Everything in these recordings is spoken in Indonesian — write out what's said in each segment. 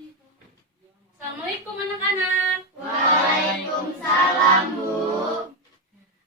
Assalamualaikum anak-anak. Waalaikumsalam, Bu.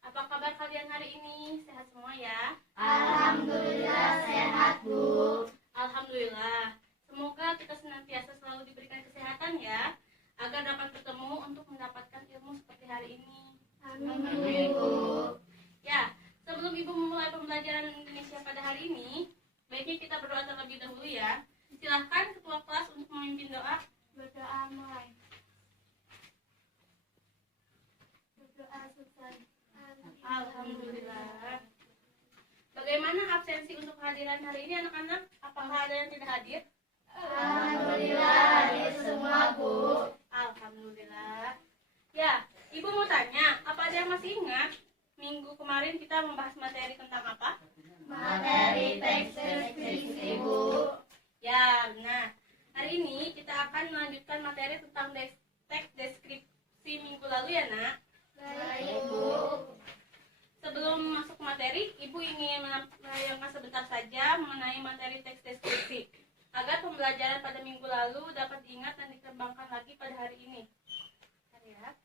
Apa kabar kalian hari ini? Sehat semua ya? Alhamdulillah sehat, Bu. Alhamdulillah. Semoga kita senantiasa selalu diberikan kesehatan ya, agar dapat bertemu untuk mendapatkan ilmu seperti hari ini. Amin, Bu. Ya, sebelum Ibu memulai pembelajaran Indonesia pada hari ini, baiknya kita berdoa terlebih dahulu ya. Silahkan ketua kelas untuk memimpin doa. Berdoa mulai. Berdoa selesai. Alhamdulillah. Bagaimana absensi untuk kehadiran hari ini anak-anak? Apakah ada yang tidak hadir? Alhamdulillah hadir semua, Bu. Alhamdulillah. Ya, Ibu mau tanya, apa ada yang masih ingat? Minggu kemarin kita membahas materi tentang apa? Materi teks deskripsi, Bu. Ya, benar. Hari ini kita akan melanjutkan materi tentang teks deskripsi minggu lalu ya, Nak? Baik, Bu. Sebelum masuk materi, Ibu ingin menayangkan sebentar saja mengenai materi teks deskripsi, agar pembelajaran pada minggu lalu dapat diingat dan dikembangkan lagi pada hari ini. Lihat.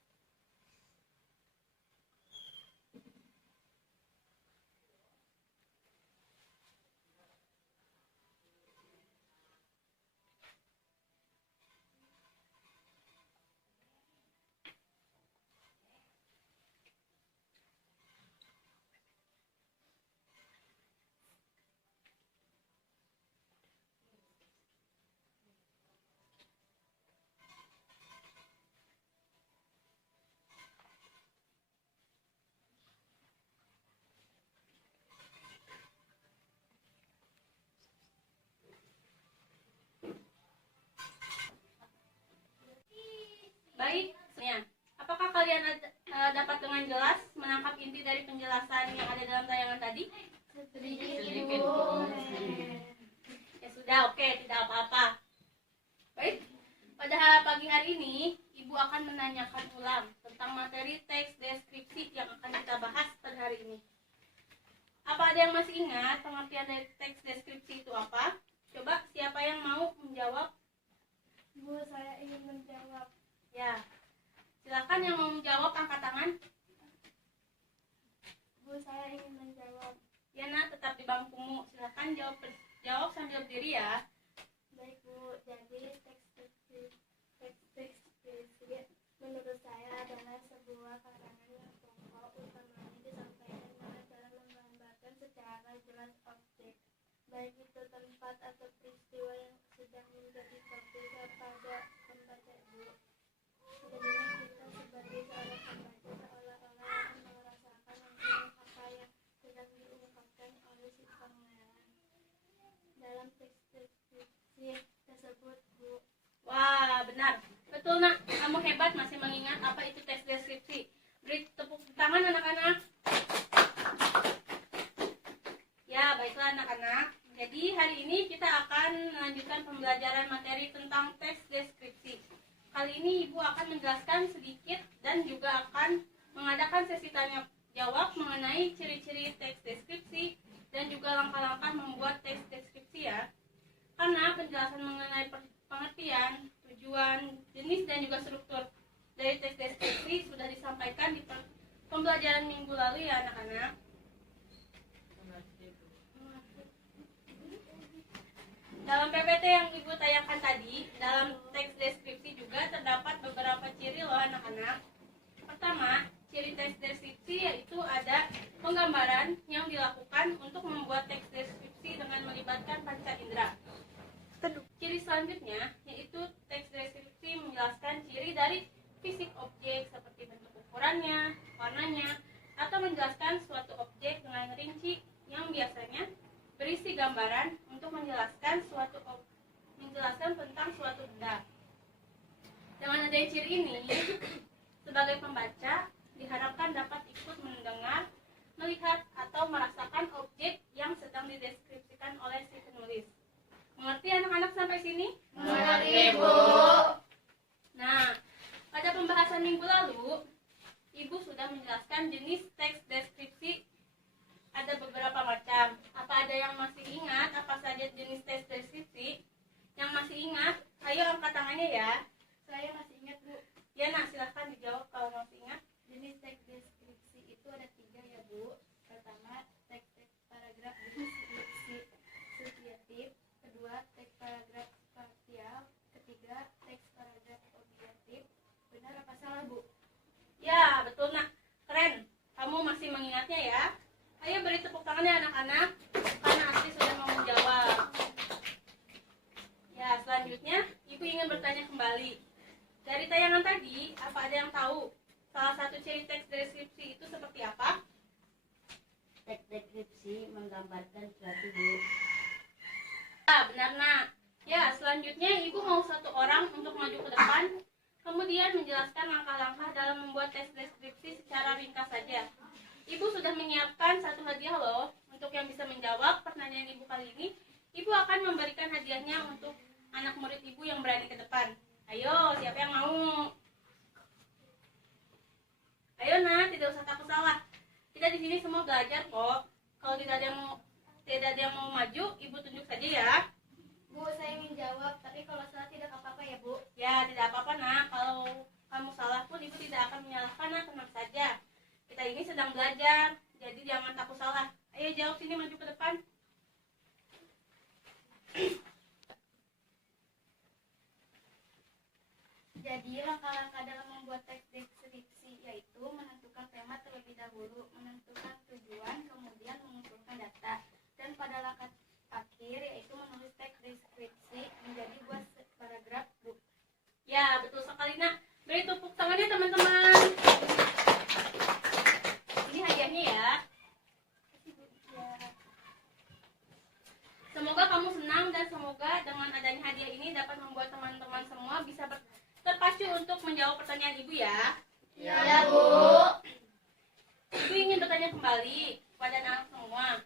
Baik, apakah kalian dapat dengan jelas menangkap inti dari penjelasan yang ada dalam tayangan tadi? Sedikit, Bu. Ya sudah, oke, tidak apa-apa. Baik, pada pagi hari ini Ibu akan menanyakan ulang tentang materi teks deskripsi yang akan kita bahas pada hari ini. Apa ada yang masih ingat pengertian dari teks deskripsi itu apa? Coba siapa yang mau menjawab? Bu, saya ingin menjawab. Ya, silakan yang mau menjawab angkat tangan. Bu, saya ingin menjawab. Ya, Nak, tetap di bangkumu. Silakan jawab sambil berdiri ya. Baik, Bu. Jadi teks deskripsi menurut saya adalah sebuah karangan yang pokok utamanya disampaikan dalam menggambarkan secara jelas objek, baik itu tempat atau peristiwa yang sedang menjadi topik pada pembaca, Bu. Jadinya kita sebagai seorang pembaca seolah-olah akan merasakan langsung apa yang sedang diungkapkan oleh si pengarang dalam teks deskripsi tersebut, Bu. Wah, benar. Betul, Nak. Kamu hebat masih mengingat apa itu teks deskripsi. Beri tepuk tangan anak-anak. Ya, baiklah anak-anak. Jadi hari ini kita akan melanjutkan pembelajaran materi tentang teks deskripsi. Kali ini Ibu akan menjelaskan sedikit dan juga akan mengadakan sesi tanya jawab mengenai ciri-ciri teks deskripsi dan juga langkah-langkah membuat teks deskripsi ya. Karena penjelasan mengenai pengertian, tujuan, jenis dan juga struktur dari teks deskripsi sudah disampaikan di pembelajaran minggu lalu ya anak-anak. Dalam PPT yang Ibu tayangkan tadi, dalam teks deskripsi juga terdapat beberapa ciri loh anak-anak. Pertama, ciri teks deskripsi yaitu ada penggambaran yang dilakukan untuk membuat teks deskripsi dengan melibatkan panca indera. Ciri selanjutnya yaitu teks deskripsi menjelaskan ciri dari fisik objek seperti bentuk ukurannya, warnanya, atau menjelaskan suatu objek dengan rinci yang biasanya berisi gambaran untuk menjelaskan tentang suatu benda. Dengan adanya ciri ini, sebagai pembaca diharapkan dapat ikut mendengar, melihat, atau merasakan objek yang sedang dideskripsikan oleh si penulis. Mengerti anak-anak sampai sini? Mengerti, Bu. Nah, pada pembahasan minggu lalu, Ibu sudah menjelaskan jenis teks deskripsi ada beberapa macam. Apa ada yang masih ingat apa saja jenis teks deskripsi? Yang masih ingat, Ayo angkat tangannya ya. Saya masih ingat, Bu. Ya nak, silahkan dijawab kalau masih ingat. Jenis teks deskripsi itu ada 3 ya, Bu. Pertama, teks paragraf disosiatif. Kedua, teks paragraf spasial. Ketiga, teks paragraf objektif. Benar apa salah, Bu? Ya, betul nak. Keren. Kamu masih mengingatnya ya. Ayo beri tepuk tangan ya anak-anak, karena Asri sudah mau menjawab. Ya, selanjutnya Ibu ingin bertanya kembali. Dari tayangan tadi, apa ada yang tahu salah satu ciri teks deskripsi itu seperti apa? Teks deskripsi menggambarkan suatu, Bu. Ya, benar nak. Ya, selanjutnya Ibu mau satu orang untuk maju ke depan, kemudian menjelaskan langkah-langkah dalam membuat teks deskripsi secara ringkas saja. Ibu sudah menyiapkan satu hadiah loh. Untuk yang bisa menjawab pertanyaan Ibu kali ini, Ibu akan memberikan hadiahnya untuk anak murid Ibu yang berani ke depan. Ayo, siapa yang mau? Ayo nak, tidak usah takut salah. Kita di sini semua belajar kok. Kalau tidak ada yang mau maju, Ibu tunjuk saja ya. Bu, saya ingin jawab, tapi kalau salah tidak apa-apa ya, Bu? Ya, tidak apa-apa nak. Kalau kamu salah pun Ibu tidak akan menyalahkan nak, tenang saja. Kita ini sedang belajar, jadi jangan takut salah. Ayo jawab sini, maju ke depan. Jadi, langkah-langkah dalam membuat teks deskripsi yaitu menentukan tema terlebih dahulu, menentukan tujuan, kemudian mengumpulkan data, dan pada langkah akhir yaitu menulis teks deskripsi menjadi buah paragraf, Bu. Ya, betul sekali nak. Beri tepuk tangannya teman-teman. Ini hadiahnya ya. Semoga kamu senang dan semoga dengan adanya hadiah ini dapat membuat teman-teman semua bisa terpacu untuk menjawab pertanyaan Ibu ya. Ya, Bu. Ibu ingin bertanya kembali kepada anak semua.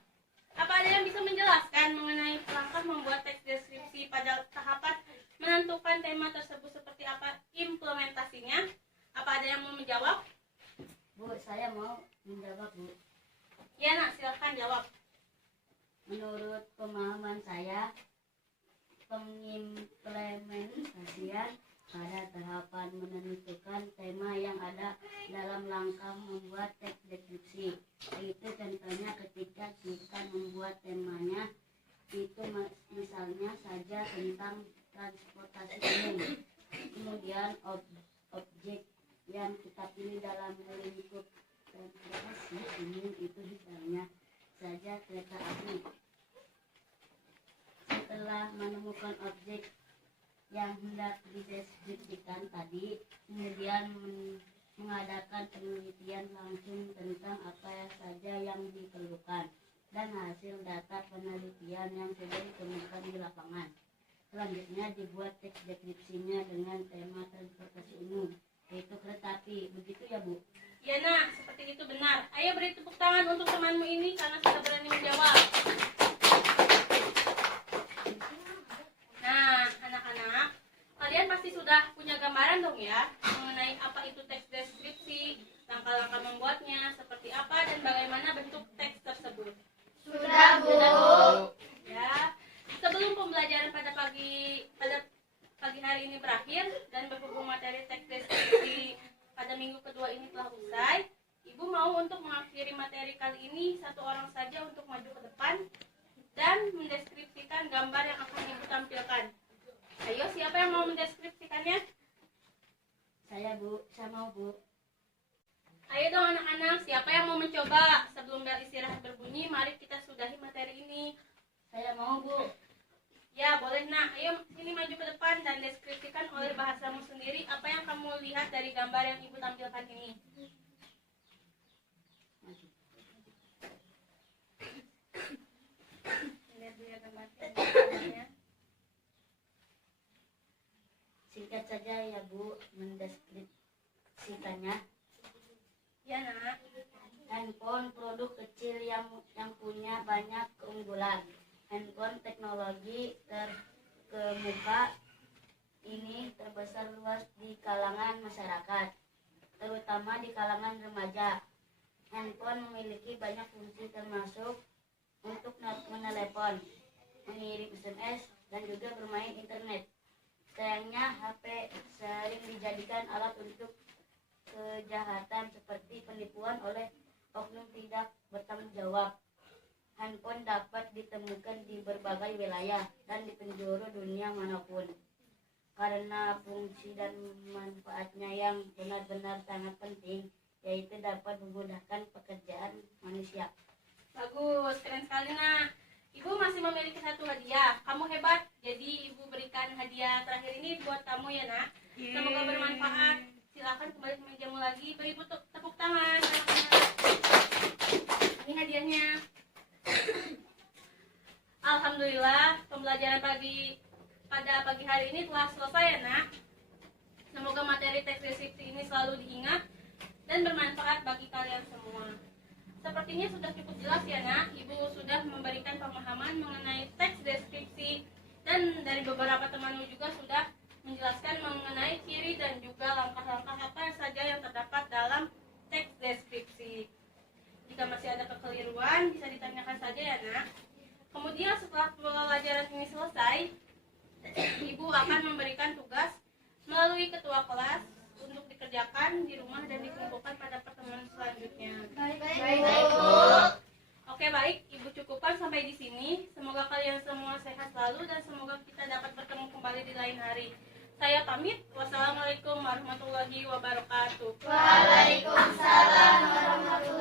Apa ada yang bisa menjelaskan mengenai langkah membuat teks deskripsi pada tahapan menentukan tema tersebut seperti apa implementasinya? Apa ada yang mau menjawab? Bu, saya mau menjawab, Bu. Ya nak, silahkan jawab. Menurut pemahaman saya, pengimplementasian pada tahapan menentukan tema yang ada dalam langkah membuat teks deskripsi. Itu contohnya ketika kita membuat temanya itu misalnya saja tentang transportasi umum. Kemudian objek yang kita pilih dalam lingkup transportasi umum itu misalnya saja kereta api. Setelah menemukan objek yang hendak dideskripsikan tadi, kemudian mengadakan penelitian langsung tentang apa saja yang diperlukan dan hasil data penelitian yang sudah ditemukan di lapangan. Selanjutnya dibuat teks deskripsinya dengan tema transportasi umum, yaitu kereta api. Begitu ya, Bu? Ya nak, seperti itu benar. Ayo beri tepuk tangan untuk temanmu ini karena sudah berani menjawab. Nah, anak-anak, kalian pasti sudah punya gambaran dong ya mengenai apa itu teks deskripsi, langkah-langkah membuatnya, seperti apa dan bagaimana bentuk teks tersebut. Sudah, Bu. Ya, sebelum pembelajaran pada pagi hari ini berakhir dan berhubung materi teks deskripsi pada minggu kedua ini telah usai, Ibu mau untuk mengakhiri materi kali ini satu orang saja untuk maju ke depan dan mendeskripsikan gambar yang akan Ibu tampilkan. Ayo, siapa yang mau mendeskripsikannya? Saya, Bu. Saya mau, Bu. Ayo dong anak-anak, siapa yang mau mencoba? Sebelum bel istirahat berbunyi, mari kita sudahi materi ini. Saya mau, Bu. Ya, boleh nak. Ayo sini maju ke depan dan deskripsikan oleh bahasamu sendiri apa yang kamu lihat dari gambar yang Ibu tampilkan ini. Lihat gambarnya. Singkat saja ya, Bu, mendeskripsikannya. Ya nak. Handphone produk kecil yang punya banyak keunggulan. Handphone teknologi terkemuka ini terbesar luas di kalangan masyarakat, terutama di kalangan remaja. Handphone memiliki banyak fungsi termasuk untuk menelepon, mengirim SMS, dan juga bermain internet. Sayangnya HP sering dijadikan alat untuk kejahatan seperti penipuan oleh oknum tidak bertanggung jawab. Handphone dapat ditemukan di berbagai wilayah dan di penjuru dunia manapun. Karena fungsi dan manfaatnya yang benar-benar sangat penting, yaitu dapat memudahkan pekerjaan manusia. Bagus, keren sekali nak. Ibu masih memiliki satu hadiah. Kamu hebat. Jadi ibu berikan hadiah terakhir ini buat kamu ya nak. Semoga bermanfaat. Silakan kembali ke mejamu lagi. Beri ibu tepuk tangan. Ini hadiahnya. Alhamdulillah, pembelajaran pada pagi hari ini telah selesai ya nak. Semoga materi teks deskripsi ini selalu diingat dan bermanfaat bagi kalian semua. Sepertinya sudah cukup jelas ya nak, ibu sudah memberikan pemahaman mengenai teks deskripsi dan dari beberapa temanmu juga sudah menjelaskan mengenai ciri dan juga langkah-langkah apa saja yang terdapat dalam teks deskripsi. Jika masih ada kekeliruan bisa ditanyakan saja ya nak. Kemudian setelah pembelajaran ini selesai, ibu akan memberikan tugas melalui ketua kelas untuk dikerjakan di rumah dan dikumpulkan pada pertemuan selanjutnya. Baik. Oke baik, ibu cukupkan sampai di sini. Semoga kalian semua sehat selalu dan semoga kita dapat bertemu kembali di lain hari. Saya pamit. Wassalamualaikum warahmatullahi wabarakatuh. Waalaikumsalam warahmatullahi